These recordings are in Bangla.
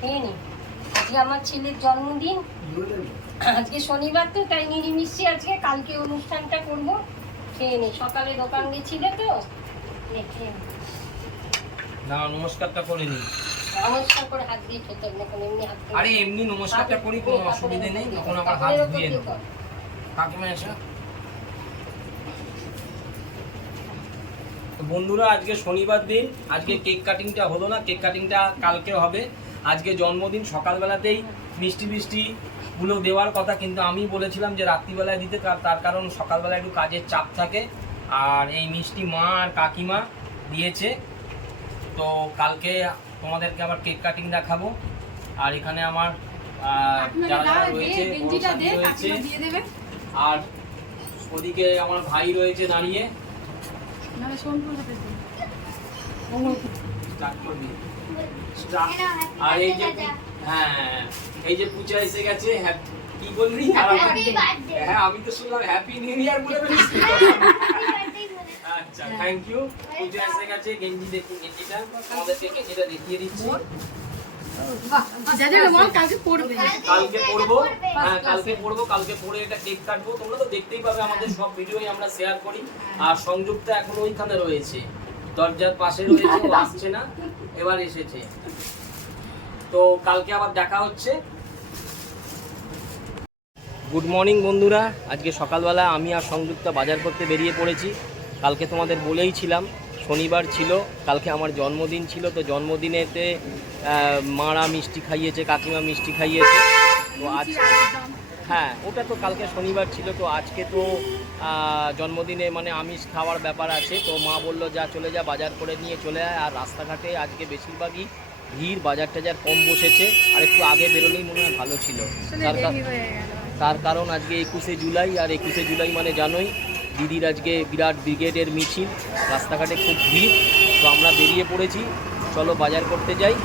খেয়ে নি। আজকে আমার ছেলের জন্মদিন, আজকে শনিবার তো তাই নিরামিষই আজকে, কালকে অনুষ্ঠানটা করবো। খেয়ে নি, সকালে দোকান গেছিলে তো খেয়ে নি। না নমস্কারটা করে নি, নমস্কার করে হাত দিয়ে খেতে হবে, এমনি হাত দিয়ে। আরে এমনি নমস্কারটা করি, কোনো অসুবিধা নেই, তখন আবার হাত ধুয়ে নেব। কাকিমা এসো। বন্ধুরা আজকে শনিবার দিন, আজকে কেক কাটিংটা হলো না, কেক কাটিংটা কালকে হবে। আজকে জন্মদিন, সকালবেলাতেই মিষ্টি মিষ্টি গুলো দেওয়ার কথা, কিন্তু আমি বলেছিলাম যে রাত্রিবেলায় দিতে, তার কারণ সকালবেলা একটু কাজের চাপ থাকে। আর এই মিষ্টি মা আর কাকিমা দিয়েছে, তো কালকে তোমাদেরকে আবার কেক কাটিং দেখাবো। আর এখানে আমার যারা যারা রয়েছে রয়েছে, আর ওদিকে আমার ভাই রয়েছে দাঁড়িয়ে। আর এই যে হ্যাঁ, এই যে পূজা এসে গেছে, কি বললি? হ্যাঁ আমি তো শুনলাম হ্যাপি নিউ ইয়ার বলে ফেলেছি। আচ্ছা থ্যাংক ইউ। পূজা এসে গেছে, গেঞ্জি দেখুন, গেঞ্জিটা আমাদেরকে গেঞ্জিটা দেখিয়ে দিচ্ছি। কালকে পরবো, হ্যাঁ কালকে পরবো, কালকে পরে এটা কেক কাটবো। তোমরা তো দেখতেই পাবে, আমাদের সব ভিডিওই আমরা শেয়ার করি। আর সংযুক্তা এখন ওইখানে রয়েছে, দরজার পাশে রয়েছে, ও আসছে না, এবার এসেছে। তো কালকে আবার দেখা হচ্ছে। গুড মর্নিং বন্ধুরা, আজকে সকালবেলা আমি আর সংযুক্তা বাজার করতে বেরিয়ে পড়েছি। কালকে তোমাদের বলেই ছিলাম শনিবার ছিল, কালকে আমার জন্মদিন ছিল। তো জন্মদিনেতে মারা মিষ্টি খাইয়েছে, কাকিমা মিষ্টি খাইয়েছে। তো আজ হ্যাঁ ওটা তো কালকে শনিবার ছিল, তো আজকে তো জন্মদিনে মানে আমিষ খাওয়ার ব্যাপার আছে। তো মা বললো যা চলে যা, বাজার করে নিয়ে চলে আয়। আর রাস্তাঘাটে আজকে বেশিরভাগই ভিড়, বাজার টাজার কম বসেছে। আর একটু আগে বেরোলেই মনে হয় ভালো ছিল। তার কারণ আজকে 21শে জুলাই, আর 21শে জুলাই মানে জানোই দিদির আজকে বিরাট ব্রিগেডের মিছিল, রাস্তাঘাটে খুব ভিড়। তো আমরা বেরিয়ে পড়েছি, চলো বাজার করতে যাই।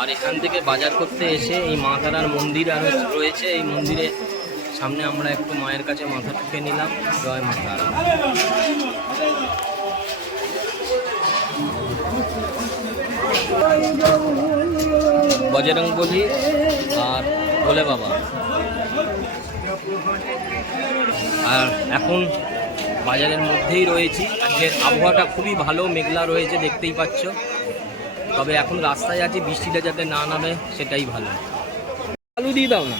আর এখান থেকে বাজার করতে এসে এই মা তারার মন্দির আর রয়েছে, এই মন্দিরের সামনে আমরা একটু মায়ের কাছে মাথা ঠুকে নিলাম। জয় মা তারা। বজরংবলী আর ভোলে বাবা। আর এখন বাজারের মধ্যেই রয়েছি। আজকের আবহাওয়াটা খুবই ভালো, মেঘলা রয়েছে দেখতেই পাচ্ছ। তবে এখন রাস্তায় আছি, বৃষ্টিটা যাতে না নামে সেটাই ভালো। আলু দিয়ে দাও না।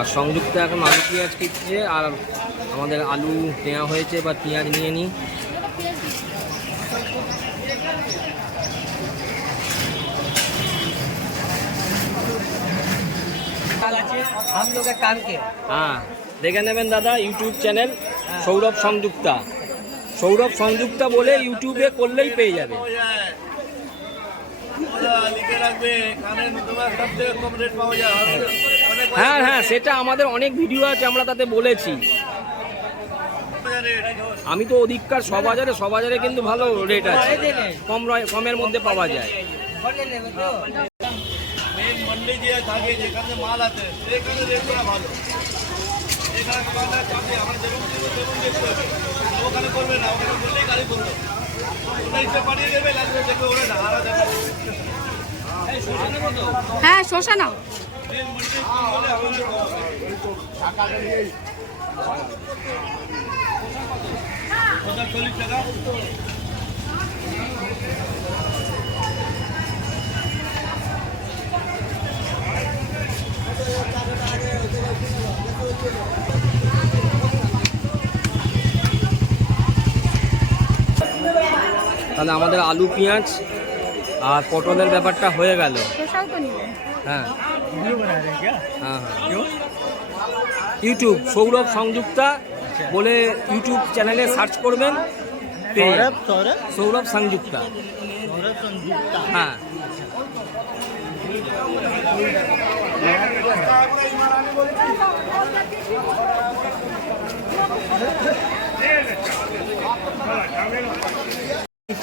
আর সংযুক্ত এখন আলু পেঁয়াজ কিনছে, আর আমাদের আলু নেওয়া হয়েছে, এবার পেঁয়াজ নিয়ে নিই। হ্যাঁ দেখে নেবেন দাদা, ইউটিউব চ্যানেল সৌরভ সংযুক্তা। সৌরভ সংযুক্তা বলে ইউটিউবে করলেই পেয়ে যাবে। হ্যাঁ হ্যাঁ সেটা আমাদের অনেক ভিডিও আছে, আমরা তাতে বলেছি। আমি তো অধিককার সবাজারে কিন্তু ভালো রেট আছে, কমের মধ্যে পাওয়া যায়। मंडी जे থাকে যেখানে মাল আছে সেখানে রেটটা ভালো। এখানে দোকানদার চাপে আমরা যেরকম দেখতে হবে, ওখানে করবে না, ওখানে বললেই গাড়ি বলতো ওটা ইচ্ছে পাঠিয়ে দেবে, লাগবে দেখবে ওরা ধারা দেবে। হ্যাঁ শসা নাও। $40 টাকা। তাহলে আমাদের আলু পেঁয়াজ আর পটলের ব্যাপারটা হয়ে গেল। হ্যাঁ হ্যাঁ ইউটিউব সৌরভ সংযুক্তা বলে ইউটিউব চ্যানেলে সার্চ করবেন, সৌরভ সংযুক্তা। হ্যাঁ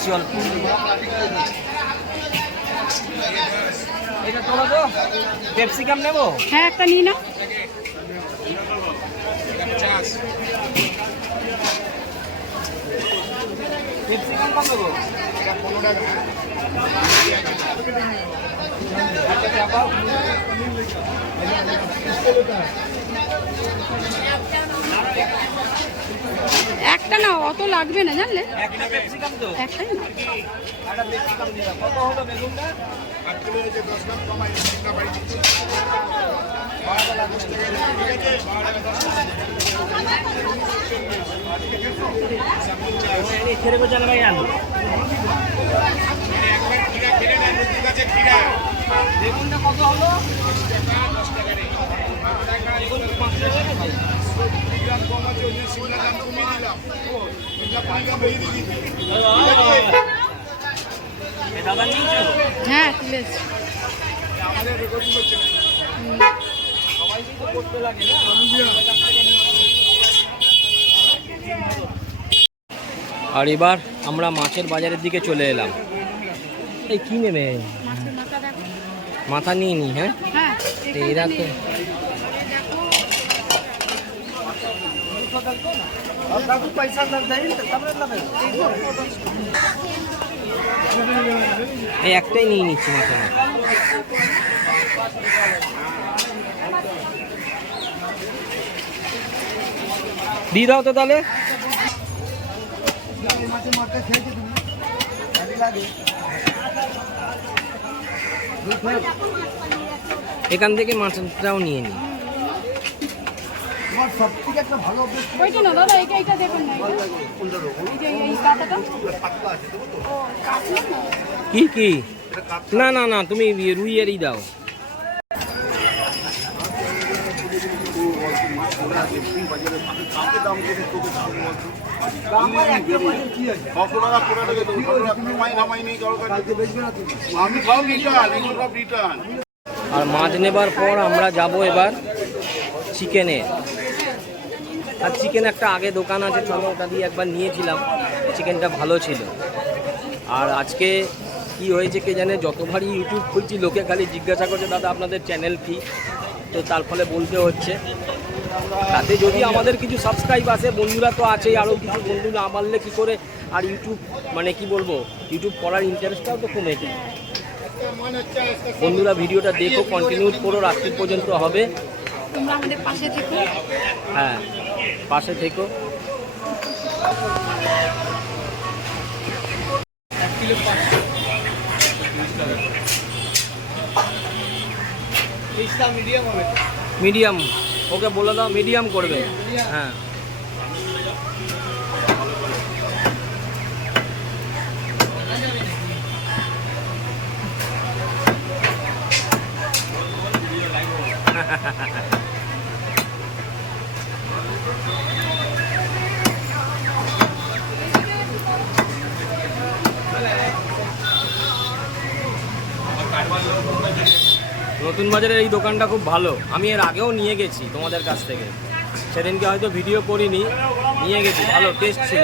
চল এটা তোলো তো, ক্যাপসিকাম নেবো। হ্যাঁ একটা নিয়ে নাও। ক্যাপসিকাম কত গো? একটা নাও, অত লাগবে না জানলে। একটা ক্যাপসিকাম তো, একটাই না। একটা ক্যাপসিকাম দিলাম। কত হলো বেগুনটা? ছেড়ে করে চাল ভাই আলু বেগুনটা কত হলো? দাদা নিয়েছো? হ্যাঁ তুলেছি। সবাইকে তো করতে লাগে না। আর এবার আমরা মাছের বাজারের দিকে চলে এলাম। এই কি নেবে? মাছের মাথা দেখো। মাথা নিয়ে নি। হ্যাঁ হ্যাঁ এরা তো এই একটাই নিয়ে নিচ্ছি মাথা। দিয়ে দাও তো তাহলে। এখান থেকে মাছটাও নিয়ে নি। ওইটা না দাদা, এইটা দেখুন না, এই কাঁটাটা। ও কাটলো না। কি কি? না না না, তুমি রুইয়েরই দাও। আর মাছ নেবার পর আমরা যাব এবার চিকেনের। আর চিকেন একটা আগে দোকান আছে, চলো ওটা দিয়ে একবার নিয়েছিলাম, চিকেনটা ভালো ছিল। আর আজকে কি হয়েছে কে জানে, যতবারই ইউটিউব খুলছি লোকে খালি জিজ্ঞাসা করছে দাদা আপনাদের চ্যানেল কি, তো তার ফলে বলতে হচ্ছে। তাতে যদি আমাদের কিছু সাবস্ক্রাইব আসে, বন্ধুরা তো আছেই, আরও কিছু বন্ধু না মারলে কী করে আর ইউটিউব মানে কি বলবো, ইউটিউব করার ইন্টারেস্টটাও তো কমে যায়। বন্ধুরা ভিডিওটা দেখো, কন্টিনিউ করো, রাত্রি পর্যন্ত হবে। তোমরা আমাদের পাশে থেকো। হ্যাঁ পাশে থেকো। মিডিয়াম, ওকে বলে দাও মিডিয়াম করবে। হ্যাঁ নতুন বাজারের এই দোকানটা খুব ভালো, আমি এর আগেও নিয়ে গেছি তোমাদের কাছ থেকে, সেদিনকে হয়তো ভিডিও করিনি, নিয়ে গেছি, ভালো টেস্ট ছিল।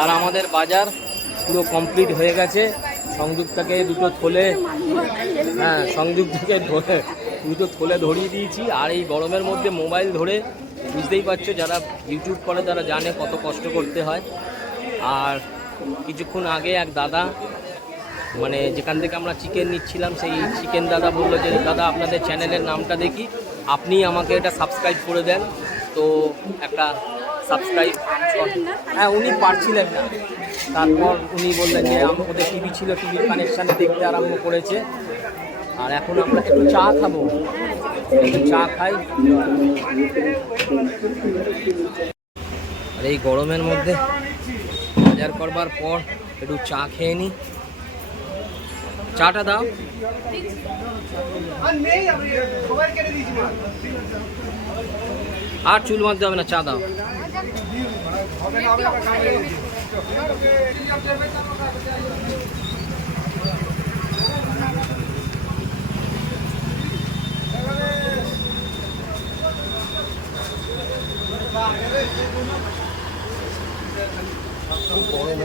আর আমাদের বাজার পুরো কমপ্লিট হয়ে গেছে। সংযুক্তাকে দুটো থলে, হ্যাঁ সংযুক্তাকে দুটো থলে ধরিয়ে দিয়েছি। আর এই গরমের মধ্যে মোবাইল ধরে, বুঝতেই পারছো যারা ইউটিউব করে তারা জানে কত কষ্ট করতে হয়। আর কিছুক্ষণ আগে এক দাদা, মানে যেখান থেকে আমরা চিকেন নিচ্ছিলাম, সেই চিকেন দাদা বললো যে দাদা আপনাদের চ্যানেলের নামটা দেখি, আপনি আমাকে এটা সাবস্ক্রাইব করে দেন। তো একটা সাবস্ক্রাইব, হ্যাঁ উনি পারছিলেন না, তারপর উনি বললেন যে ওদের টিভি ছিল, টিভির কানেকশানে দেখতে আরম্ভ করেছে। আর এখন আমরা একটু চা খাবো, একটু চা খাই। আর এই গরমের মধ্যে বাজার করবার পর একটু চা খেয়ে নি। চাটা দাও। আর চুল মারতে হবে না, চা দাও।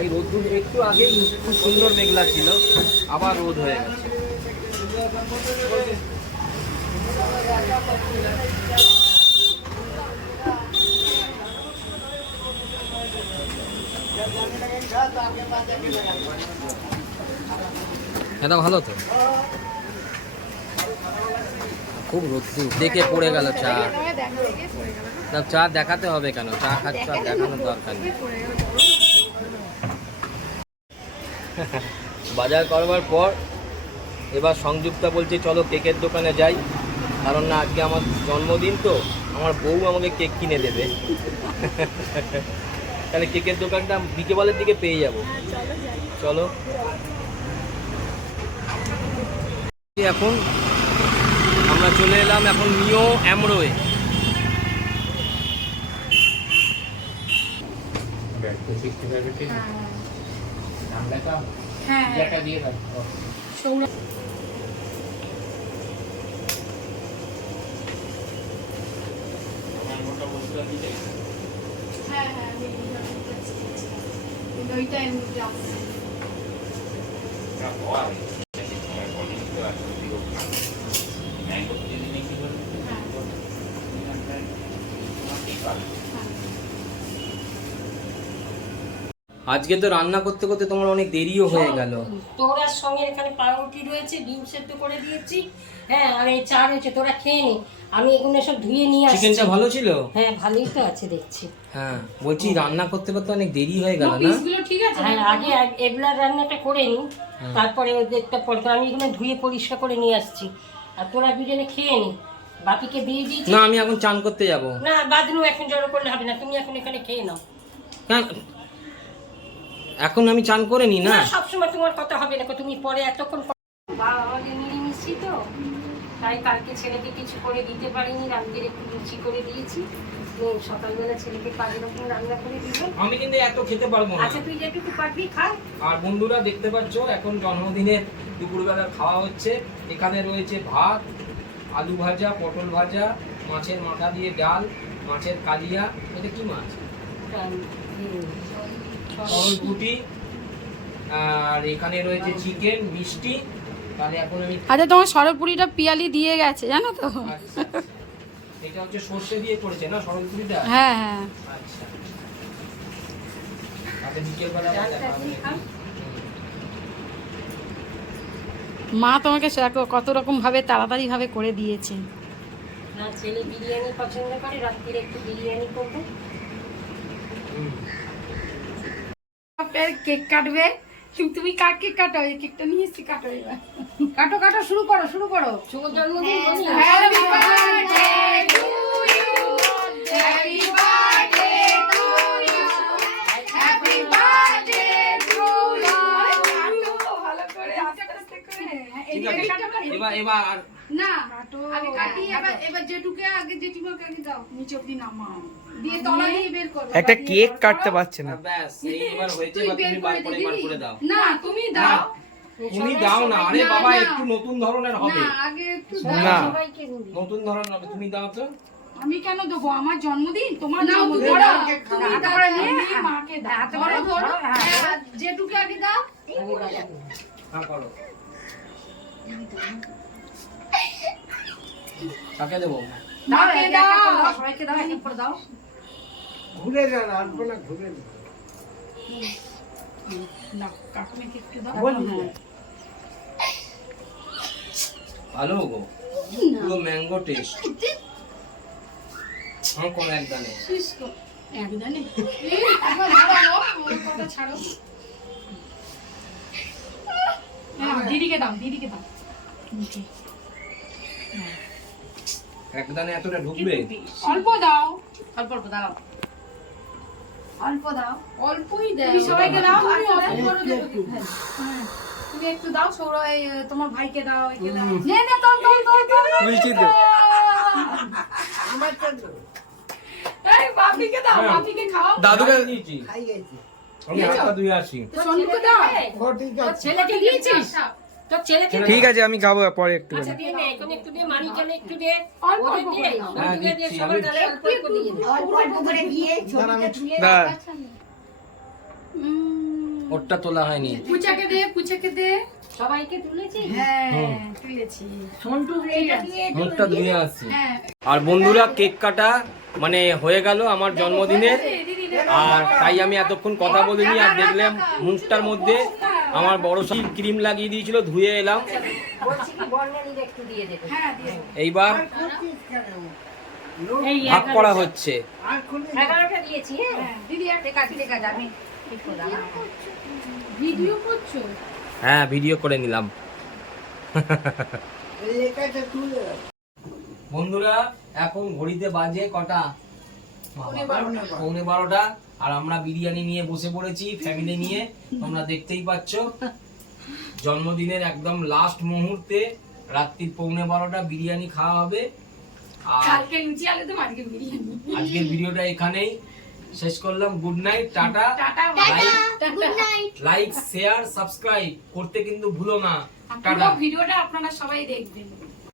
এই রোদ্দুর একটু আগেই খুব সুন্দর মেঘলা ছিল, আবার রোদ হয়ে গেছে। এটা ভালো তো, খুব রোদ্দুর, দেখে পড়ে গেল চা। না চা দেখাতে হবে কেন, চা খাচ্ছ আর দেখানোর দরকার নেই। বাজার করবার পর এবার সংযুক্তা বলছে চলো কেকের দোকানে যাই, কারণ না আজকে আমার জন্মদিন তো, আমার বউ আমাকে কেক কিনে দেবে। তাহলে কেকের দোকানটা বিকেলের দিকে পেয়ে যাব। চলো এখন আমরা চলে এলাম এখন নিও অ্যামরোয়ে। আজকে তো রান্না করতে করতে তোমার অনেক দেরিও হয়ে গেল। তোরা সঙ্গে এখানে পাউরুটি রয়েছে, ডিম সেদ্ধ করে দিয়েছি, হ্যাঁ, আর এই চা রয়েছে, তোরা খেয়ে নে। আমি এগুলো সব ধুয়ে নিয়ে আসছি। চিকেনটা ভালো ছিল? হ্যাঁ ভালোই তো আছে দেখছি। হ্যাঁ বলছি রান্না করতে করতে অনেক দেরি হয়ে গেল না? ঠিক আছে, হ্যাঁ আগে এগুলার রান্নাটা করে নি, তারপরে ওদেরটা পরে আমি এগুলো ধুয়ে পরিষ্কার করে নিয়ে আসছি। আর তোরা দুজনে খেয়ে নি, বাপিকে দিয়ে দিয়েছি। না আমি এখন চান করতে যাব না, বাথরুম এখন জড়ো করলে হবে না, তুমি এখন এখানে খেয়ে নাও। হ্যাঁ এখন আমি চান করে নি না। সবসময় তোমার কথা হবে না, তুমি পরে এতক্ষণ আমাদের মিলিমিশি তো, তাই কালকে ছেলেকে কিছু করে দিতে পারিনি, রামদের একটু লুচি করে দিয়েছি, সকালবেলা ছেলেকে কাজের রকম রান্না করে দিব। আমি কিন্তু এত খেতে পারবো না। আচ্ছা তুই যেটুকু পারবি খা। আর বন্ধুরা দেখতে পাচ্ছ এখন জন্মদিনে দুপুরবেলা খাওয়া হচ্ছে। এখানে রয়েছে ভাত, আলু ভাজা, পটল ভাজা, মাছের মাথা দিয়ে ডাল, মাছের কালিয়া, এটা কি মাছ? সরলপুটি, আর এখানে রয়েছে চিকেন, মিষ্টি। তাহলে এখন আমি আচ্ছা তোমার সরপুরিটা পিয়ালি দিয়ে গেছে জানো তো। আচ্ছা, এটা হচ্ছে সর্ষে দিয়ে করেছে না সরলপুরিটা? হ্যাঁ হ্যাঁ। আচ্ছা তাহলে বিকেলবেলা মা তোমাকে কত রকম ভাবে তাড়াতাড়ি ভাবে করে দিয়েছে। না ছেলে বিরিয়ানি পছন্দ করে, রাত্রিরে একটু বিরিয়ানি করবো। কেক কাটবে, তুমি কার কেক কাটো? এই কেকটা নিয়ে এসছি, কাটো এবার। কাটো কাটো, শুরু করো শুরু করো। শুভ জন্মদিন বলি। Happy birthday to you, happy birthday to you, happy birthday to you. ভালো করে আস্তে আস্তে করে। ঠিক আছে এবার আর না আগে কাটি, এবার যেটুকে আগে যেটুকে আগে দাও, নিচে অবধি নামাও, দিয়ে তলা দিয়ে বের করো। একটা কেক কাটতে পারছে না। ব্যাস এইবার হয়েছে, বা তুমি বার করে দাও। না তুমি দাও, তুমি দাও না, আরে বাবা একটু নতুন ধরনের হবে। না আগে একটু না সবাইকে দিবি। নতুন ধরনের হবে, তুমি দাও তো। আমি কেন দেবো? আমার জন্মদিন, তোমার জন্মদিন। তুমি দাও, তুমি মাকে দাও। ধরো ধরো, হ্যাঁ, যেটুকু আগে দাও। হ্যাঁ করো। কাকে দেবো? মাকে দাও, সবাইকে দাও, এক করে দাও। ঘুরে যান, আসবো না, ঘুরে যান। না কাকুকে একটু দাও। ভালো গো, পুরো ম্যাঙ্গো টেস্ট। হ্যাঁ কোন একদানে একদমই একবার ধরো, ওর কথা ছাড়ো। হ্যাঁ দিদিকে দাও, দিদিকে দাও। একদানে এতটা ঢুকবে? অল্প দাও, অল্প অল্প দাও, অল্প দাও, অল্পই দাও। তুমি সবাইকে দাও, তুমি অল্প করে দেবে। হ্যাঁ তুমি একটু দাও, সৌরভ তোমার ভাইকে দাও, একে দাও। নে নে তোল তোল তোল তোল। মিষ্টি দে। আমার তো এই বাপিকে দাও, বাপিকে খাও। দাদুকে দিয়েছি, খাই গেছি। আমি একটা দুই আসি। সোনুকে দাও। ও ঠিক আছে, ছেলেকে দিয়েছিস? তোর ছেলেকে ঠিক আছে, আমি খাবো পরে একটু। আচ্ছা দিয়ে নে, এখন একটু দে, মানিকানে একটু দে, অল্প ওদের অল্প দে, করে দাও। হ্যাঁ, সঞ্জুকে দে, দিচ্ছি, সবার আমি- গালে অল্প অল্প দিয়ে দে। দা ওরটা তোলা হয়নি। পুচাকে দে সবাইকে তুলেছি। হ্যাঁ তুলেছি মুখটা ধুয়ে আসছি। হ্যাঁ আর বন্ধুরা কেক কাটা মানে হয়ে গেল আমার জন্মদিনের, আর তাই আমি এতক্ষণ কথা বলিনি। আর দেখলাম মুখটার মধ্যে আমার বড় ক্রিম লাগিয়ে দিয়েছিল, ধুয়ে এলাম। বলছি কি বর্ণালীর একটু দিয়ে দেবে। হ্যাঁ দিয়ে দেবো। এইবার এই ভাগ করা হচ্ছে। 11টা দিয়েছি। হ্যাঁ হ্যাঁ দিদি আর ঠিক আছে আমি ঠিক করলাম। ভিডিও করছো? হ্যাঁ ভিডিও করে নিলাম। বন্ধুরা এখন ঘড়িতে বাজে কটা? 11:15। আর আমরা বিরিয়ানি নিয়ে বসে পড়েছি ফ্যামিলি নিয়ে, তোমরা দেখতেই পাচ্ছ। জন্মদিনের একদম লাস্ট মুহূর্তে রাত্রি 11:15 বিরিয়ানি খাওয়া হবে। আর কালকে লুচি আলু তো আজকে বিরিয়ানি। আজকের ভিডিওটা এখানেই শেষ করলাম। Good night, tata. Tata good night. Like share subscribe করতে কিন্তু ভুলো না। পুরো টাটা। ভিডিওটা আপনারা সবাই দেখবেন।